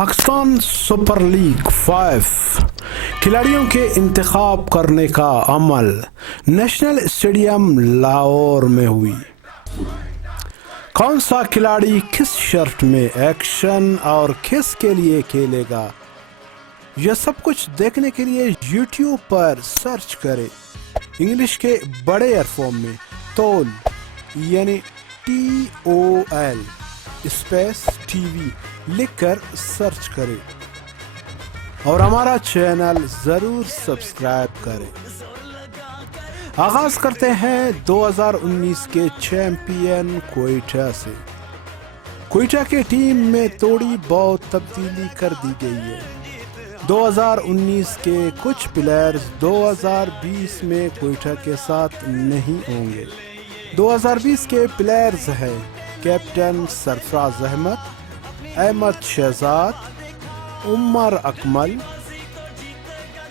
Pakistan super league 5 खिलाड़ियों के इंतखाब करने का अमल नेशनल स्टेडियम लाहौर में हुई। कौन सा खिलाड़ी किस शर्ट में एक्शन और किस के लिए खेलेगा, यह सब कुछ देखने के लिए YouTube पर सर्च करें। इंग्लिश के बड़े हरफों में तोल यानी TOL स्पेस TV लिखकर सर्च करें और हमारा चैनल ज़रूर सब्सक्राइब करें। आगाज़ करते हैं 2019 के चैंपियन कोयटा से। कोयटा के टीम में थोड़ी बहुत तब्दीली कर दी गई है। 2019 के कुछ प्लेयर्स 2020 में कोयटा के साथ नहीं होंगे। 2020 के प्लेयर्स हैं captain Sarfaraz Ahmed Shahzad, Umar Akmal,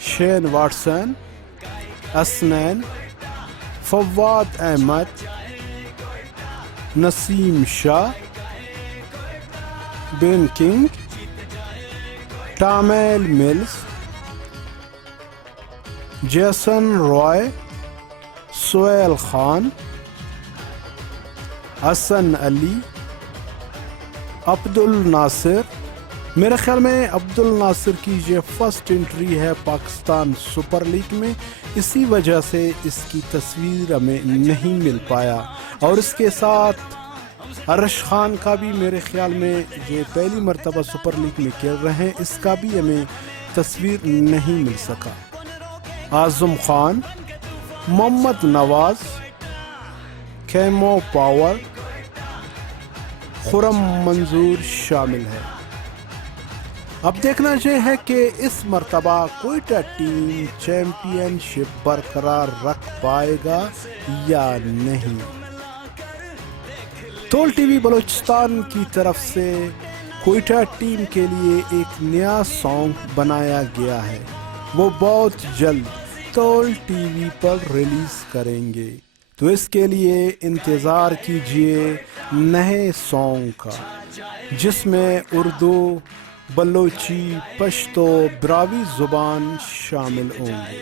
Shane Watson, Hasnain, Fawad Ahmed, Naseem Shah, Ben King, Tymal Mills, Jason Roy, Sohail Khan, Hasan Ali, Abdul Nasir. मेरे ख्याल में अब्दुल नासिर की ये फर्स्ट एंट्री है पाकिस्तान सुपर लीग में, इसी वजह से इसकी तस्वीर हमें नहीं मिल पाया। और इसके साथ अरश खान का भी मेरे ख्याल में ये पहली मर्तबा सुपर लीग में खेल रहे हैं, इसका भी हमें तस्वीर नहीं मिल सका। आज़म खान, मोहम्मद नवाज, कैमो पावर, खुरम मंजूर शामिल है। अब देखना यह है कि इस मर्तबा कोयटा टीम चैंपियनशिप बरकरार रख पाएगा या नहीं। तोल TV बलूचिस्तान की तरफ से कोयटा टीम के लिए एक नया सॉन्ग बनाया गया है, वो बहुत जल्द तोल TV पर रिलीज करेंगे, तो इसके लिए इंतज़ार कीजिए नए सॉन्ग का, जिसमें उर्दू, बलोची, पश्तो, ब्रावी ज़ुबान शामिल होंगे।